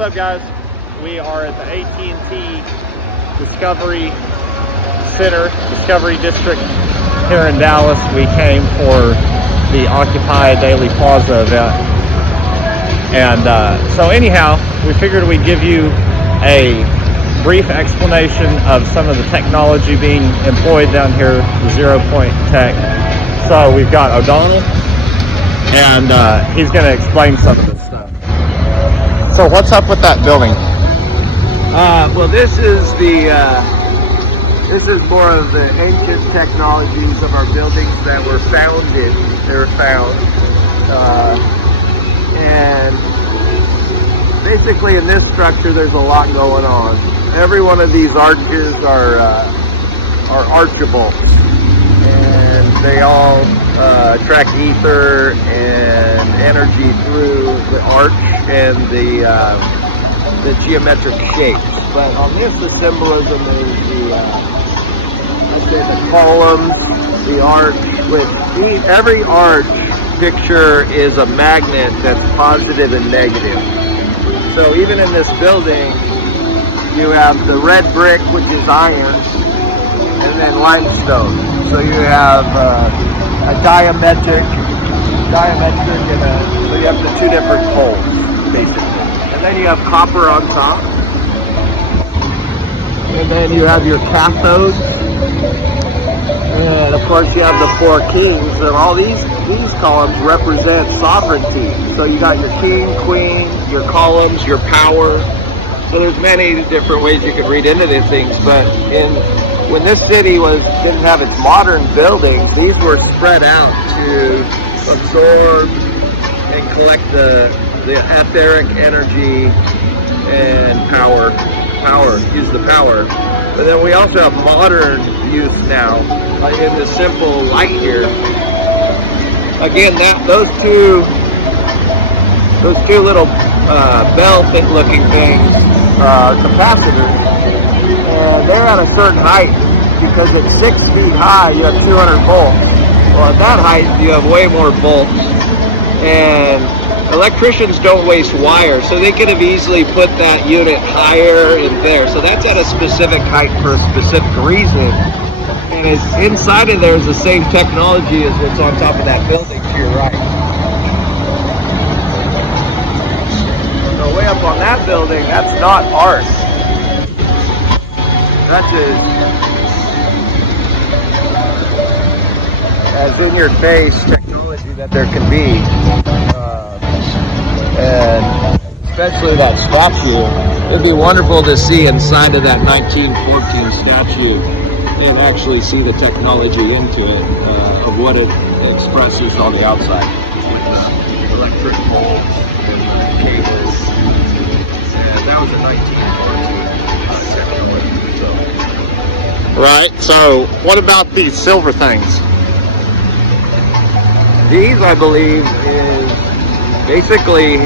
What's up, guys? We are at the AT&T Discovery Center, Discovery District here in Dallas. We came for the Occupy Daily Plaza event. And so anyhow, we figured we'd give you a brief explanation of some of the technology being employed down here, the 0 Point Tech. So we've got O'Donnell, and he's going to explain some of this stuff. So what's up with that building? Well, this is more of the ancient technologies of our buildings that were founded. They're found, and basically in this structure, there's a lot going on. Every one of these arches are archable, and they all track ether and energy through the arch and the geometric shapes. But on this, the symbolism is the columns, the arch. With every arch picture is a magnet that's positive and negative. So even in this building, you have the red brick, which is iron, and then limestone. So you have a diametric, and so you have the two different poles, basically. And then you have copper on top. And then you have your cathodes. And of course you have the four kings, and all these columns represent sovereignty. So you got your king, queen, your columns, your power. So there's many different ways you can read into these things, but when this city didn't have its modern buildings, these were spread out to absorb and collect the etheric energy and use the power. But then we also have modern use now, in the simple light here. Again, those two little bell-looking things, capacitors, they're at a certain height, because at 6 feet high you have 200 volts. Well, at that height you have way more volts, and electricians don't waste wire, so they could have easily put that unit higher in there. So that's at a specific height for a specific reason, and it's inside of there is the same technology as what's on top of that building to your right. So way up on that building, that's not art. That is as in your face technology that there can be. And especially that statue, it'd be wonderful to see inside of that 1914 statue and actually see the technology into it, of what it expresses on the outside, with the electric bulbs and cables. And that was a 1914 technology. Right, so what about these silver things? These, I believe, is basically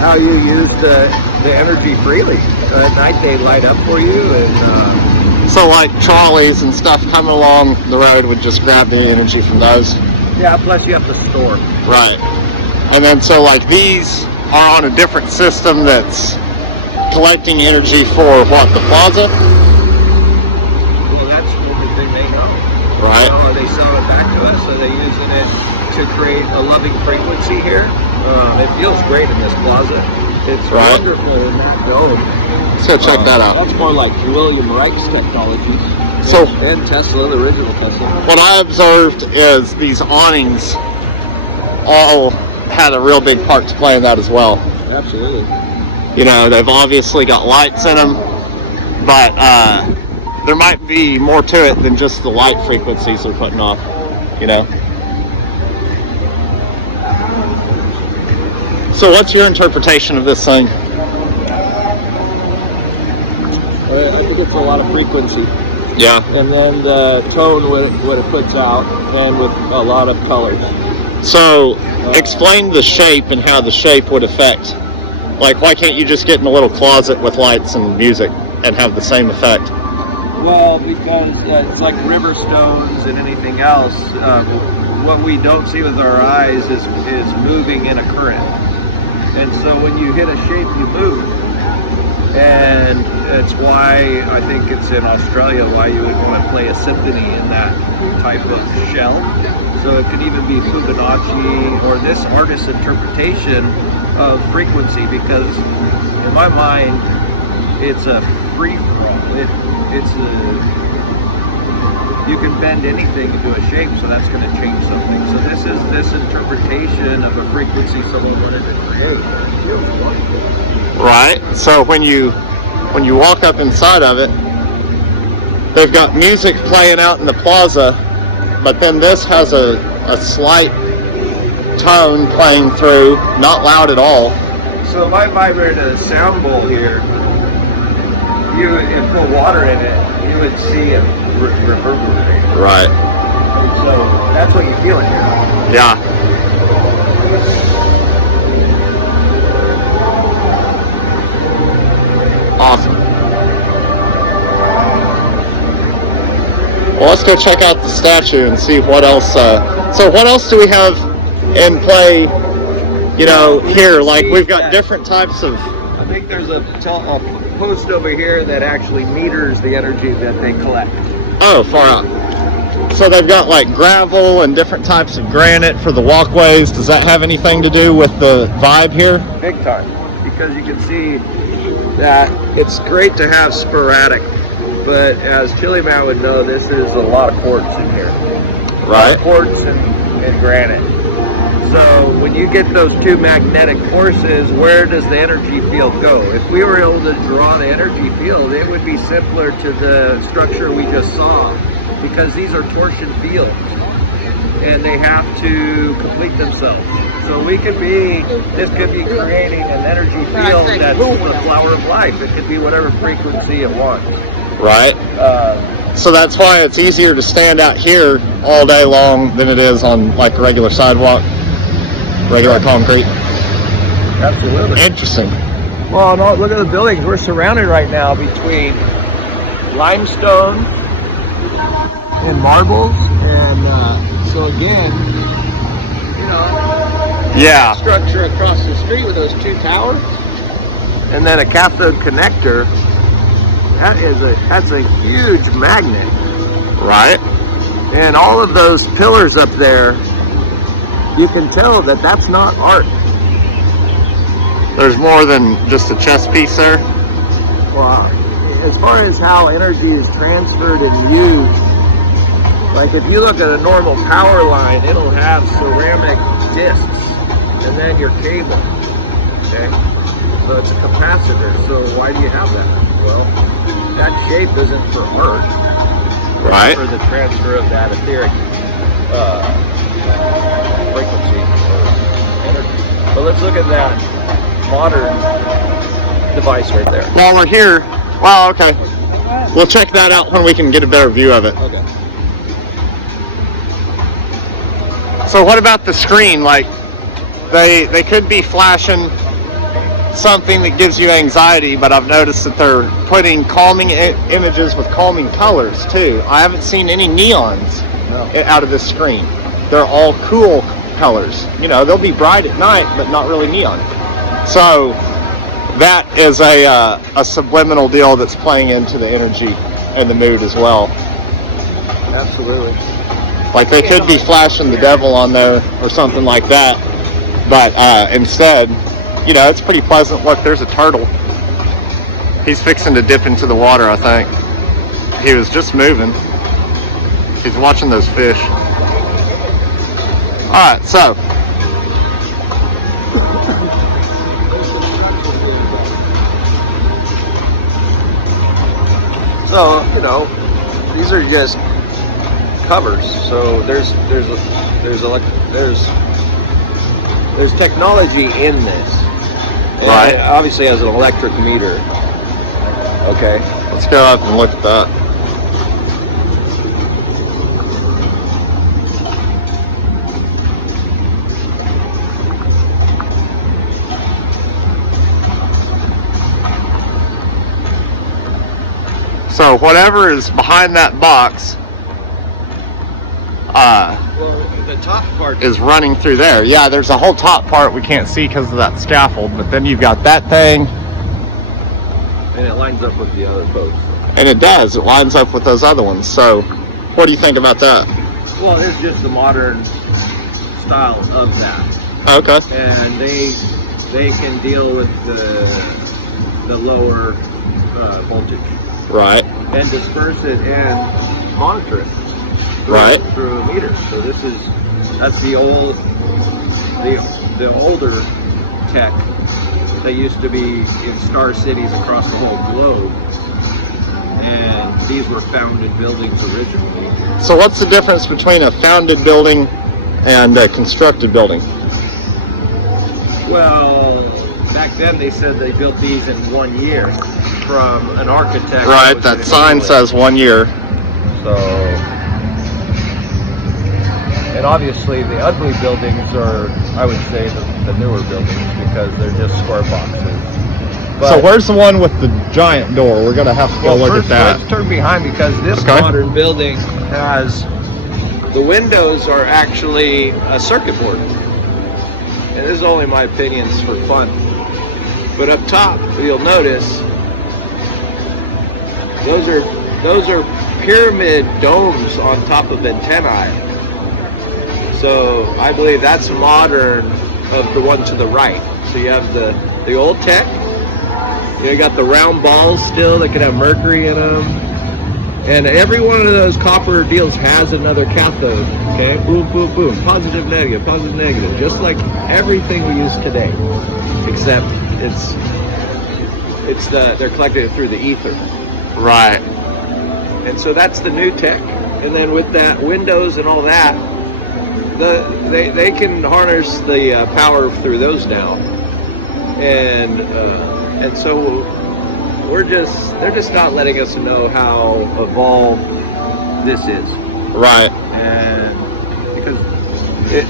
how you use the energy freely. So at night they light up for you, and so like trolleys and stuff coming along the road would just grab the energy from those? Yeah, plus you have to store. Right. And then so like these are on a different system that's collecting energy for what, the plaza? Well, that's the thing they know. Right. So they sell it back to us, so they're using it to create a loving frequency here. It feels great in this plaza. It's wonderful in that dome. Let's go check that out. That's more like William Wright's technology. So, and Tesla, the original Tesla. What I observed is these awnings all had a real big part to play in that as well. Absolutely. You know, they've obviously got lights in them, but there might be more to it than just the light frequencies they're putting off, you know. So what's your interpretation of this thing? I think it's a lot of frequency. Yeah. And then the tone, what it puts out, and with a lot of colors. So explain the shape and how the shape would affect. Like, why can't you just get in a little closet with lights and music and have the same effect? Well, because it's like river stones and anything else. What we don't see with our eyes is moving in a current. And so when you hit a shape, you move. And it's why I think it's in Australia why you would want to play a symphony in that type of shell. So it could even be Fibonacci or this artist's interpretation of frequency, because in my mind it's a free for all. You can bend anything into a shape, so that's going to change something. So this is this interpretation of a frequency someone wanted to create. It feels wonderful. Right. So when you walk up inside of it, they've got music playing out in the plaza, but then this has a slight tone playing through, not loud at all. So if I vibrate a sound bowl here, if put water in it, you would see it reverberate. Right. And so that's what you feel in here. Yeah. Awesome. Well, let's go check out the statue and see what else. So what else do we have in play, you know, here? Like, we've got different types of... I think there's a post over here that actually meters the energy that they collect. Oh, far out. So they've got like gravel and different types of granite for the walkways. Does that have anything to do with the vibe here? Big time. Because you can see that it's great to have sporadic, but as Chili Man would know, this is a lot of quartz in here. Right. Quartz and granite. So when you get those two magnetic forces, where does the energy field go? If we were able to draw the energy field, it would be simpler to the structure we just saw, because these are torsion fields and they have to complete themselves. So this could be creating an energy field that's the flower of life. It could be whatever frequency it wants. Right. So that's why it's easier to stand out here all day long than it is on like a regular sidewalk, regular concrete. Absolutely. Interesting. Well, no, look at the buildings. We're surrounded right now between limestone and marbles, and so again, you know, yeah, structure across the street with those two towers, and then a cathode connector. That's a huge magnet, right? And all of those pillars up there, you can tell that that's not art. There's more than just a chess piece there. Well, as far as how energy is transferred and used, like if you look at a normal power line, it'll have ceramic discs and then your cable. Okay, so it's a capacitor. So why do you have that? Well, that shape isn't for art, right? For the transfer of that etheric frequency or energy. But let's look at that modern device right there. While we're here, well, okay, we'll check that out when we can get a better view of it. Okay. So what about the screen? Like, they could be flashing something that gives you anxiety, but I've noticed that they're putting calming images with calming colors too. I haven't seen any neons out of this screen. They're all cool colors. You know, they'll be bright at night, but not really neon. So that is a subliminal deal that's playing into the energy and the mood as well. Absolutely. Like they could be flashing the devil on there or something like that, but instead, you know, it's pretty pleasant. Look, there's a turtle. He's fixing to dip into the water, I think. He was just moving. He's watching those fish. Alright, so. So, you know, these are just covers. So there's technology in this. And right. It obviously has an electric meter. Okay. Let's go up and look at that. So whatever is behind that box, Well, the top part is running through there. Yeah, there's a whole top part we can't see because of that scaffold, but then you've got that thing. And it lines up with the other posts. And it does. It lines up with those other ones. So, what do you think about that? Well, it's just the modern style of that. Okay. And they can deal with the lower voltage. Right. And disperse it and monitor it. Through a meter. So that's the older tech that used to be in star cities across the whole globe. And these were founded buildings originally. So what's the difference between a founded building and a constructed building? Well, back then they said they built these in 1 year from an architect. Right, that sign says 1 year. So, and obviously the ugly buildings are, I would say, the newer buildings because they're just square boxes. But, so where's the one with the giant door? We're going to have to go look at that. Let's turn behind because this modern building has, the windows are actually a circuit board. And this is only my opinions for fun. But up top, you'll notice, those are pyramid domes on top of antennae. So I believe that's modern of the one to the right. So you have the old tech. You got the round balls still that can have mercury in them. And every one of those copper deals has another cathode. Okay, boom, boom, boom. Positive, negative, just like everything we use today. Except they're collecting it through the ether. Right. And so that's the new tech. And then with that windows and all that, they can harness the power through those now. And so they're just not letting us know how evolved this is. Right. And because it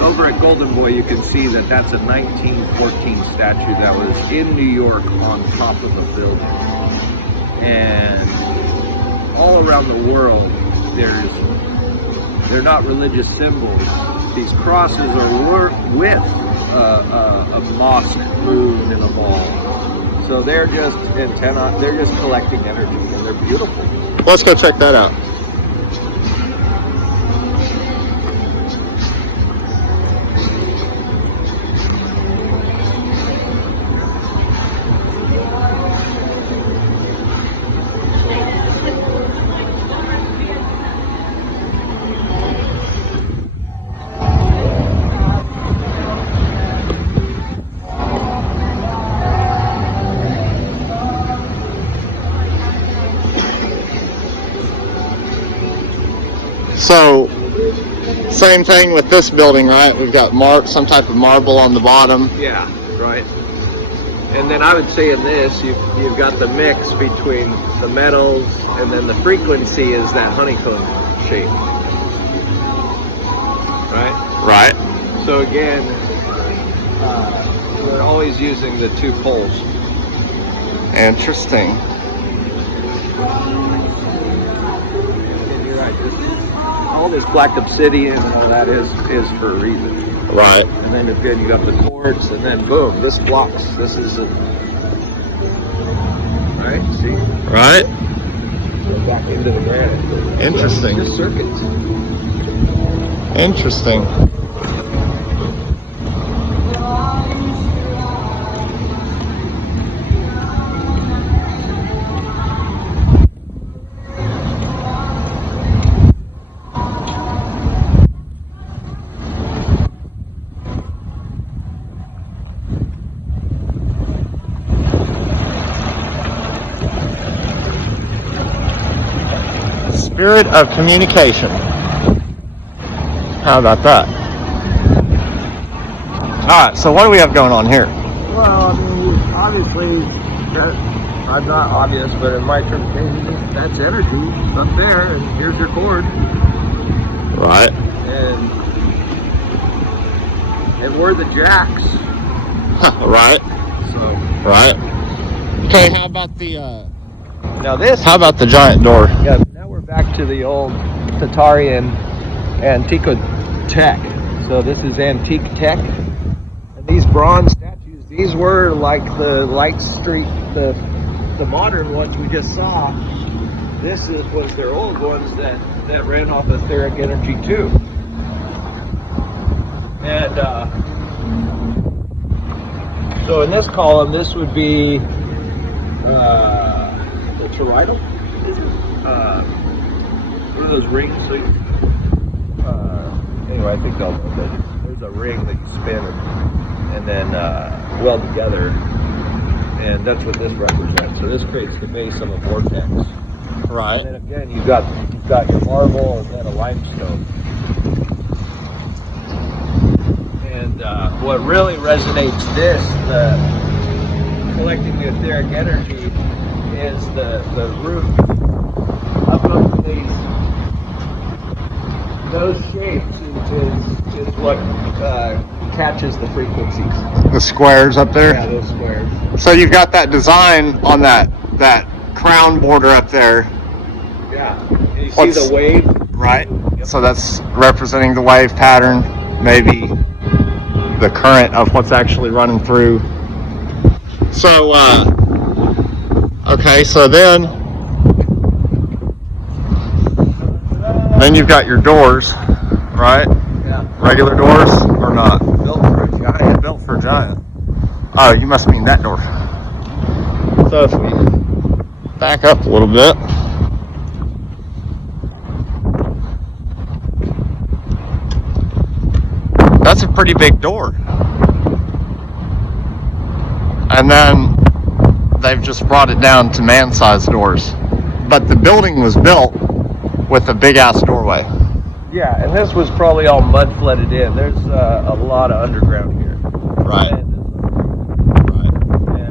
over at Golden Boy, you can see that that's a 1914 statue that was in New York on top of a building. And all around the world, they're not religious symbols. These crosses are with a mosque, moon, and a ball. So they're just they're just collecting energy, and they're beautiful. Let's go check that out. So, same thing with this building, right? We've got some type of marble on the bottom. Yeah, right. And then I would say in this, you've got the mix between the metals, and then the frequency is that honeycomb shape. Right? Right. So again, we're always using the two poles. Interesting. And you're right. All this black obsidian and all that is for a reason. Right. And then again, you got the quartz, and then boom, this blocks. This is it. Right? See? Right. Go back into the granite. Interesting. Just circuits. Interesting. Spirit of communication. How about that? Alright, so what do we have going on here? Well, I mean, obviously, I'm not obvious, but in my interpretation, that's energy. It's up there, and here's your cord. Right. And we're the jacks. Right. So. Right. Okay, how about the Now this. How about the giant door? Yeah. Now we're back to the old Tatarian Antico Tech. So this is Antique Tech. And these bronze statues, these were like the Light Street, the modern ones we just saw. This was their old ones that ran off etheric energy too. And so in this column, this would be the toroidal. What are those rings? So anyway, I think there's a ring that you spin and then weld together, and that's what this represents. So this creates the base of a vortex. Right. And then again, you've got your marble and then a limestone. And what really resonates the collecting the etheric energy is the root up of those shapes is what catches the frequencies. The squares up there? Yeah, those squares. So you've got that design on that crown border up there. Yeah. And you see the wave? Right. Yep. So that's representing the wave pattern, maybe the current of what's actually running through. So, okay, so then you've got your doors, right? Yeah. Regular doors or not? Built for a giant. Built for a giant. Oh, you must mean that door. So if we back up a little bit. That's a pretty big door. And then they've just brought it down to man-sized doors. But the building was built with a big-ass doorway. Yeah, and this was probably all mud flooded in. There's a lot of underground here. Right. And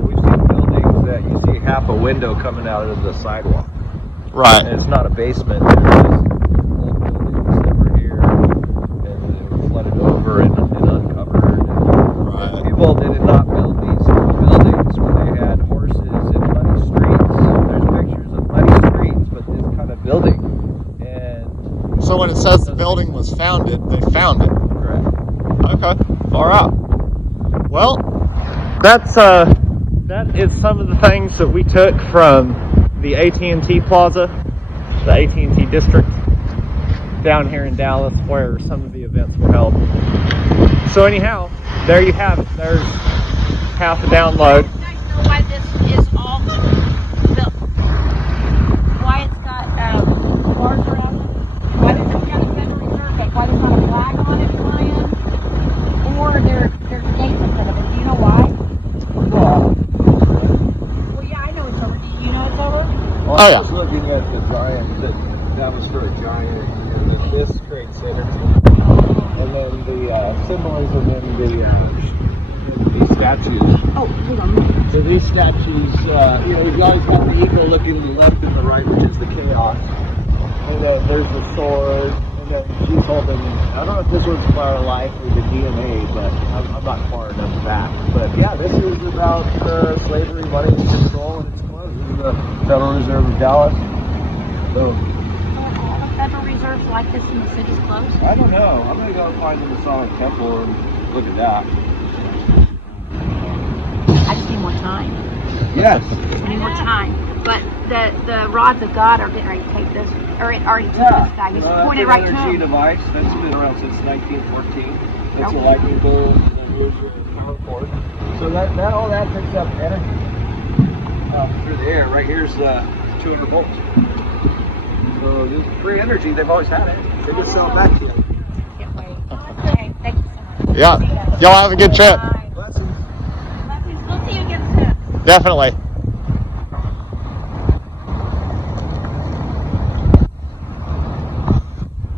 we've seen buildings that you see half a window coming out of the sidewalk. Right. And it's not a basement. There's just old buildings that were here, and they were flooded over and uncovered. And people did not build these buildings when they had horses and muddy streets. There's pictures of muddy streets, but this kind of building. And So when it says the building was founded, they found it. correct. Okay. All right. Well, that is some of the things that we took from the AT&T Plaza, the AT&T district down here in Dallas, where some of the events were held. So anyhow, there you have it. There's half a download. You guys know why this is all built? Why it's got bars around it? Why there's no County Federal Reserve Bank? Why there's not a flag on it flying? Or there's gates in front of it? Do you know why? Well, yeah, I know it's over. Do you know it's over? Well, Oh, I yeah. was looking at the giant, that was for a giant, and then this creates energy. And then the symbolism and the statues. Oh, hold on. So these statues, we've always got the eagle looking to the left and the right, which is the chaos. And then there's the sword, and then she's holding, I don't know if this one's Flower Life or the DNA, but I'm not far enough back. But yeah, this is about slavery, money, and control, and it's closed. This is the Federal Reserve of Dallas. So, Federal Reserve's like this and the city's closed? I don't know. I'm going to go find the Masonic Temple and look at that. I just need more time. Yes. I need more time. But the rods of God are getting ready to take this, or it already took this guy. He's pointed right to energy him. device that's been around since 1914. It's a Okay. lightning bolt and a laser power cord. So that all that picks up energy through the air. Right here's 200 volts. So this is free energy. They've always had it. They just sell it back to you. Can't wait. Okay, thank you so much. Yeah. Y'all have a good trip. Bye. Blessings. Blessings. We'll see you again soon. Definitely.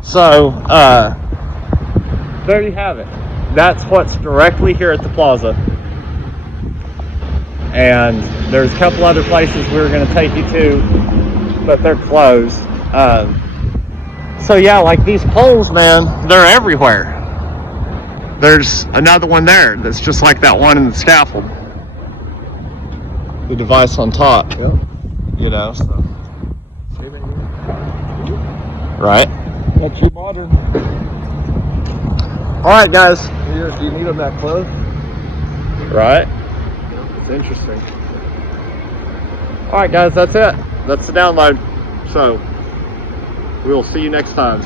So, there you have it. That's what's directly here at the plaza. And there's a couple other places we were going to take you to, but they're closed. So yeah, like these poles, man, they're everywhere. There's another one there that's just like that one in the scaffold. The device on top. Yep. You know, so. Right? That's your modern. All right, guys. Here, do you need them that close? Right. It's interesting. All right, guys. That's it. That's the download. So we'll see you next time.